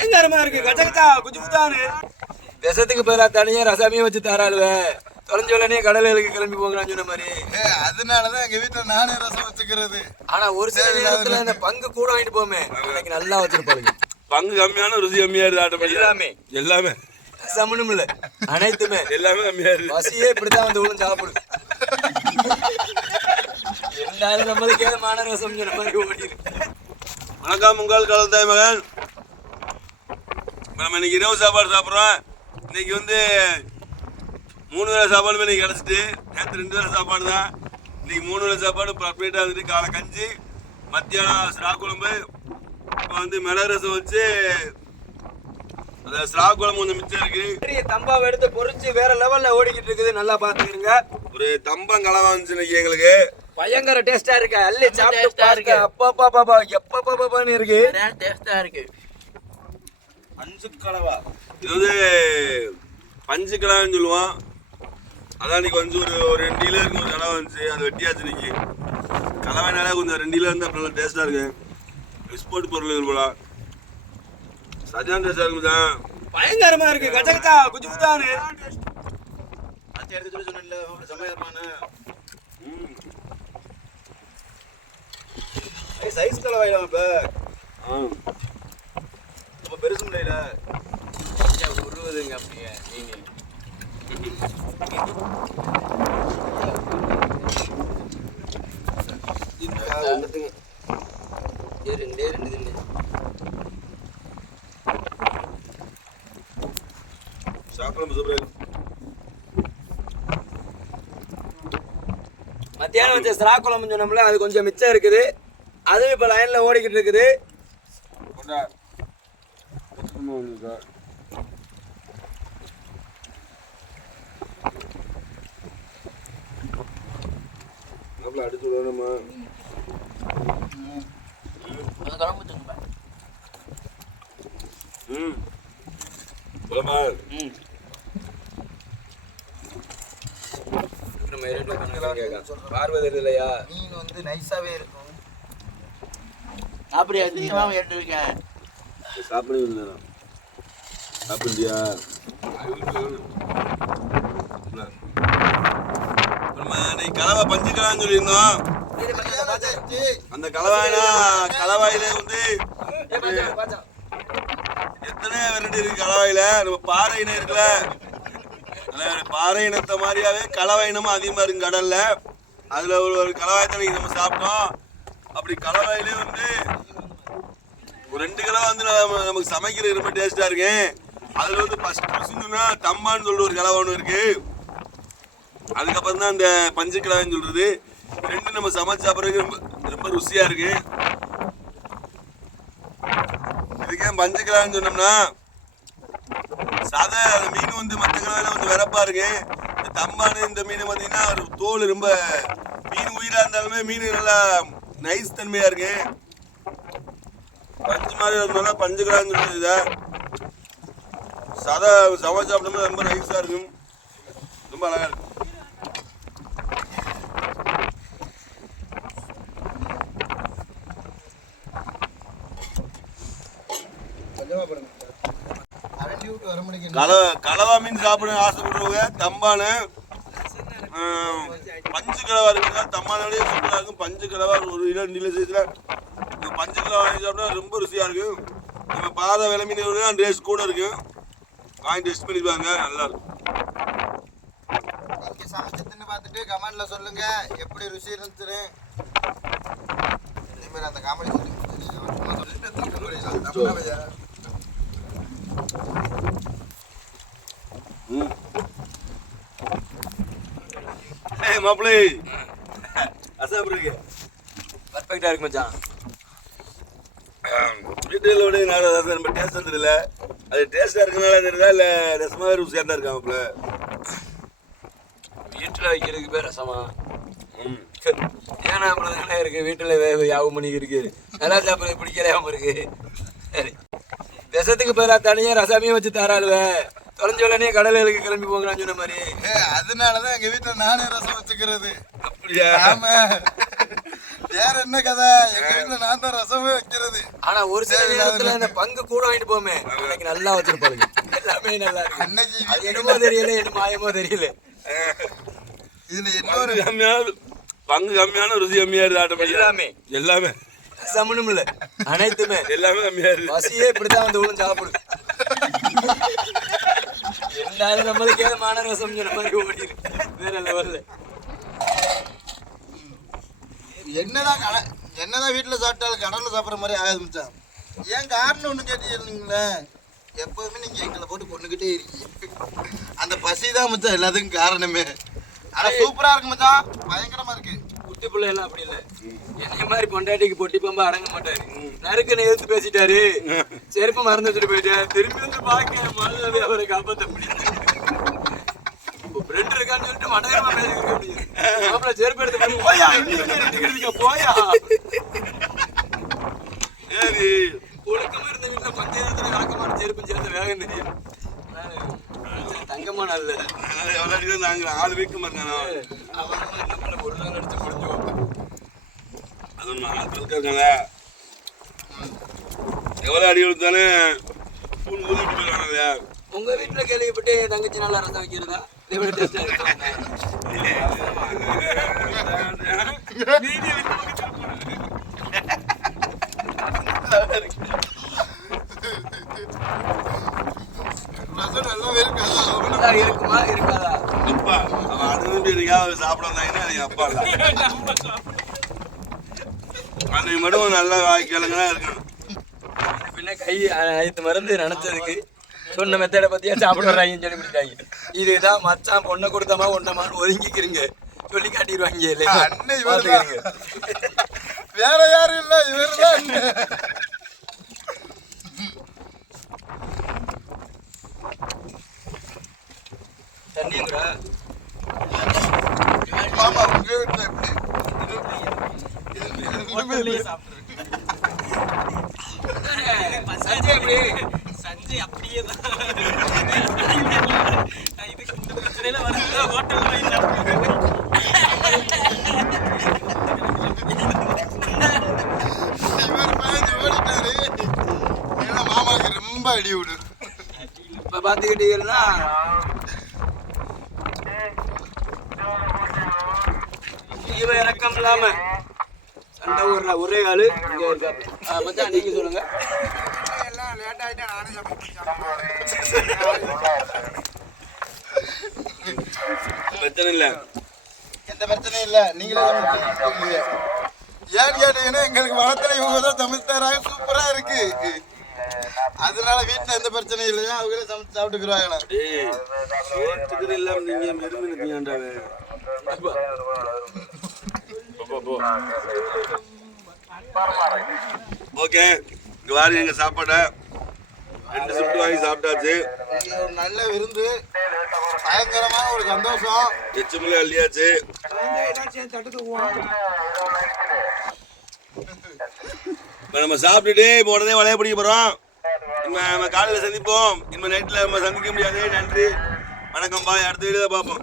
பயங்கரமா இருக்கு. கச்சகச்சா குஜுகுத்தானு விஷத்துக்கு பதிலா தனியா ரசாமியை வச்சு தாராளுவ. தொலைஞ்ச உடனே கடலுக்கு கிளம்பி போங்கன்னு சொன்ன மாதிரி. அதனாலதான் எங்க வீட்டுல நானே ரசம் வச்சுக்கிறது. ஆனா ஒரு சில நேரத்துல இந்த பங்கு கூட வாங்கிட்டு போமே, அன்னைக்கு நல்லா வச்சிருப்பாங்க. பங்கு கம்மியான ருசி கம்மியா இருக்கு. எல்லாமே ரசமும் இல்ல, அனைத்துமே எல்லாமே கம்மியா இருக்கு. பசியே இப்படிதான் வந்து உள்ள சாப்பிடும். இருந்தாலும் நம்மளுக்கு ஏதமான ரசம் சொன்ன மாதிரி ஓடிடு. வணக்கம், உங்கள் கலந்தாய் மகன். நம்ம இன்னைக்கு இரவு சாப்பாடு சாப்பிட்றோம். இன்னைக்கு வந்து 3 வேளை சாப்பாடு இன்னைக்கு கிடச்சிட்டு, நேற்று 2 வேளை சாப்பாடு தான். இன்னைக்கு 3 வேளை சாப்பாடு ப்ராப்பரேட்டாக வந்துட்டு, காலை கஞ்சி, மத்தியானம் ஸ்ரா குழம்பு, இப்போ வந்து மிளகு ரசம் வச்சு அந்த ஸ்ரா குழம்பு கொஞ்சம் மிச்சம் இருக்கு. தம்பாவை எடுத்து பொறிச்சு வேற லெவல்ல ஓடிக்கிட்டு இருக்குது. நல்லா பாத்துக்கிறீங்க. ஒரு தம்பம் கலவா வந்துச்சு இன்னைக்கு எங்களுக்கு. பயங்கர டேஸ்டா இருக்கு. அள்ளி சாப்பிட்டு பாருங்க. அப்பா பாப்பா எப்பப்பான்னு இருக்கு. டேஸ்டா இருக்கு. பஞ்சு கலவா, இது வந்து பஞ்சு கலவான்னு சொல்லுவோம். அதான் இன்னைக்கு வந்து ஒரு 2 கிலோ இருக்கு. ஒரு கலவா வந்துச்சு, அது வெட்டியாச்சு. இன்னைக்கு கலவானால கொஞ்சம் 2 கிலோ வந்து அப்படி நல்லா டேஸ்டா இருக்கு. எக்ஸ்போர்ட் பொருள் போல சஜான் டேஸ்டா இருக்குதான். பயங்கரமா இருக்கு. கச்சகச்சா குஜுகுத்தானு அத்தை எடுத்து சொல்லி சொன்னேன்ல, சமையல்மானு சைஸ் கலவாயிடும். இப்ப பெருசு முடியல உருவதுங்க. அப்படியே நீங்க மத்தியானம் வச்ச ஸ்ரா குழம்பு சொன்னோம்ல, அது கொஞ்சம் மிச்சம் இருக்குது. அதுவும் இப்ப லைன்ல ஓடிக்கிட்டு இருக்குது. அடிச்சு விடணுமா? பார்வதி இல்லையா? மீன் வந்து நைஸாவே இருக்கும். அப்படியே அதிகமாக எடுத்துருக்கேன். சாப்பிடுங்க, சாப்பிடுறியா? கலவா பஞ்சு கலவான்னு சொல்லியிருந்தோம். அந்த கலவாயில வந்து எத்தனை வெரைட்டி இருக்கு கலவாயில. நம்ம பாறை இனம் இருக்குல்ல, பாறை இனத்தை மாதிரியாவே கலவை இனமும் அதிகமா இருக்கு கடல்ல. அதுல ஒரு கலவாயத்தை நம்ம சாப்பிட்டோம். அப்படி கலவாயிலே வந்து ஒரு 2 கலவை வந்து நமக்கு சமைக்கிறது ரொம்ப டேஸ்டா இருக்கு. அதுல வந்து ஃபர்ஸ்ட் ருசின்னா தம்பான்னு சொல்ற ஒரு கலவை ஒன்று இருக்கு. அதுக்கப்புறம் தான் அந்த பஞ்சு கலவைன்னு சொல்றது. 2 நம்ம சமைச்சு சாப்பிட்றதுக்கு ரொம்ப ருசியா இருக்கு. இதுக்கே பஞ்சு கலவைன்னு சொன்னோம்னா, சாதா மீன் வந்து மற்ற கலவையில வந்து வெறப்பா இருக்கு. இந்த தம்பானு இந்த மீன் பார்த்தீங்கன்னா ஒரு தோல் ரொம்ப, மீன் உயிரா இருந்தாலுமே மீன் நல்லா நைஸ் தன்மையா இருக்கு. பஞ்சு மாதிரி இருந்தாலும் பஞ்சு கலவைன்னு சொல்றது. இதை சாதா சமைச்சு சாப்பிட்டோம்னா ரொம்ப நைஸா இருக்கும், ரொம்ப அழகா இருக்கு. கலவா மீன் சாப்பிட ஆசைப்படுறவங்க தம்பானு பஞ்சு கலவா இருக்குங்க. தம்பானோடய சூப்பராக இருக்கும். பஞ்சு கலவா ஒரு 2 கிலோ சைஸ்ல பஞ்சு கலவா வாங்கி சாப்பிட்டா ரொம்ப ருசியா இருக்கும். நம்ம பாதை விலை மீன் டேஸ்ட் கூட இருக்கும். வாங்கி டெஸ்ட் பண்ணி பாருங்க, நல்லா இருக்கும். சமைச்சு தின்னு பார்த்துட்டு கமெண்ட்ல சொல்லுங்க எப்படி ருசி இருந்துச்சு. இதே மாதிரி அந்த காமெடி மாப்பிள்ளை அசாப்பிடுறீங்க பர்ஃபெக்டா இருக்கு மச்சான். வீட்டில் விட நம்ம டேஸ்ட் வந்துடல. அது டேஸ்டா இருக்கனால தெரியுதா இல்லை ரசமாவே ருசியாக தான் இருக்கா மாப்பிள்ள? வீட்டில் வைக்கிறதுக்கு பேர் ரசமா? ஏன்னா தானே இருக்கு. வீட்டில் யாவும் பண்ணிக்கு இருக்கு. நல்லா சாப்பிட்றது பிடிக்கலையாம இருக்கு. சரி, விஷத்துக்கு பதிலாக தனியா ரசாமியை வச்சு தாராளுவ. தொலைஞ்ச உடனே கடலுக்கு கிளம்பி போங்கன்னு சொன்ன மாதிரி. அதனாலதான் எங்க வீட்டுல நானே ரசம் வச்சுக்கிறது. அப்படியா? வேற என்ன கதை, எங்க வீட்டுல நான் தான் ரசமே வைக்கிறது. ஆனா ஒரு சில நேரத்துல அந்த பங்கு கூட வாங்கிட்டு போமே அன்னைக்கு நல்லா வச்சிருப்பாங்க. எல்லாமே நல்லா இருக்கு. அன்னைக்கு அது என்னமோ தெரியல, என்ன மாயமோ தெரியல. இதுல இன்னொரு பங்கு கம்மியான ருசி கம்மியா இருக்கு. எல்லாமே எல்லாமே சமனும் இல்ல, அனைத்துமே எல்லாமே கம்மியா இருக்கு. பசியே இப்படிதான் வந்து உள்ள சாப்பிடுது. எல்லாரும் நம்மளுக்கு ஏதோ மானரசம் சொன்ன மாதிரி ஓடிடு வேற லெவல்ல. என்னதான் வீட்டுல சாப்பிட்டாலும் கடல்ல சாப்பிட்ற மாதிரி ஆகாது மச்சான். ஏன் காரணம் ஒண்ணு கேட்டீங்களே, எப்பவுமே நீங்க எங்களை போட்டு கொண்டுகிட்டே இருக்கீங்க. அந்த பசி தான் மச்சான் எல்லாத்துக்கும் காரணமே. ஆனா சூப்பரா இருக்கு மச்சான், பயங்கரமா இருக்கு. குட்டி பிள்ளை எல்லாம் அப்படி இல்ல, என்னைய மாதிரி பொண்டாட்டிக்கு பொட்டி பம்பா அடங்க மாட்டாரு. நறுக்குன்னு எதிர்த்து பேசிட்டாரு, செருப்பு மறந்து வச்சுட்டு போயிட்டாரு. திரும்பி வந்து பாக்க மாதிரி அவரை காப்பாற்ற முடியும். ஃப்ரெண்ட் இருக்கான்னு சொல்லிட்டு மடகரமா பேசிக்கிட்டு முடியும். மாப்பிள்ள செருப்பு எடுத்து போயா போயா. ஒழுக்கமா இருந்த வீட்டுல கொஞ்ச நேரத்துல வழக்கமான செருப்பு சேர்ந்த வேகம் தெரியும். தங்கமான அல்ல நாங்க 4 வீக்கு மாட்டானோ ஒரு நாள் அடிச்சு முடிஞ்சோம். அது 4 பேருக்கு இருக்காங்க. எவ்வளவு அடி கொடுத்தானே ஸ்பூன் ஊதிட்டு போயிடுவாங்க. உங்க வீட்டுல கேள்விப்பட்டு தங்கச்சி நல்லா ரசம் வைக்கிறதா? இருக்குமா இருக்காதா? அப்பா அவன் அனுப்பி இருக்கா சாப்பிட வந்தாங்கன்னா எனக்கு அப்பா இல்லை. அன்னைக்கு மட்டும் நல்லா வாய்க்காலுங்க இருக்கணும். பின்ன கை ஆயத்து மருந்து நினைச்சதுக்கு சொன்ன மெத்தடை பத்தியா சாப்பிட வர்றாங்கன்னு சொல்லி கொடுத்தாங்க. இதுதான் மச்சான் பொண்ணை கொடுத்தமா ஒன்னமான்னு ஒதுங்கிக்கிறீங்க சொல்லி காட்டிடுவாங்க. வேற யாரும் இல்ல, இவர்தான். தண்ணிங்களா மாமா உங்க வீட்டுல சஞ்சய் அப்படியே தான் இதுக்கு இந்த பிரச்சனையில வந்து ஹோட்டல்ல ஓடிட்டாரு. ஏன்னா மாமாவுக்கு ரொம்ப அடி விடு. இப்ப பாத்துக்கிட்டீங்கன்னா இவ இறக்கம் இல்லாம சண்டை ஓடுற ஒரே ஆளு இங்க இருக்காரு. மச்சான் நீங்க சொல்லுங்க. பிரச்சனை இல்லை, எந்த பிரச்சனையும் இல்ல. நீங்களே ஏன்னு கேட்டீங்கன்னா எங்களுக்கு வளத்துல இவங்க தான் சமைச்சாராங்க, சூப்பரா இருக்கு. அதனால வீட்டுல எந்த பிரச்சனையும் இல்லையா, அவங்களே சமைச்சு சாப்பிட்டுக்கிறாங்களா. சோத்துக்கு இல்லாம நீங்க மெருமினுப்பீங்கன்றாவே. ஓகே, இங்க வாரி எங்க சாப்பாட 2 ஷிஃப்ட் வாங்கி சாப்பிட்டாச்சு. ஒரு நல்ல விருந்து, பயங்கரமான ஒரு சந்தோஷம். எச்சுமலை அள்ளியாச்சு. இப்போ நம்ம சாப்பிட்டுட்டு இப்போ உடனே வளைய பிடிக்க போறோம். நம்ம காலையில் சந்திப்போம். இனிமே நைட்டில் நம்ம சந்திக்க முடியாது. நன்றி, வணக்கம் பாய். அடுத்த வீடியோவில் பார்ப்போம்.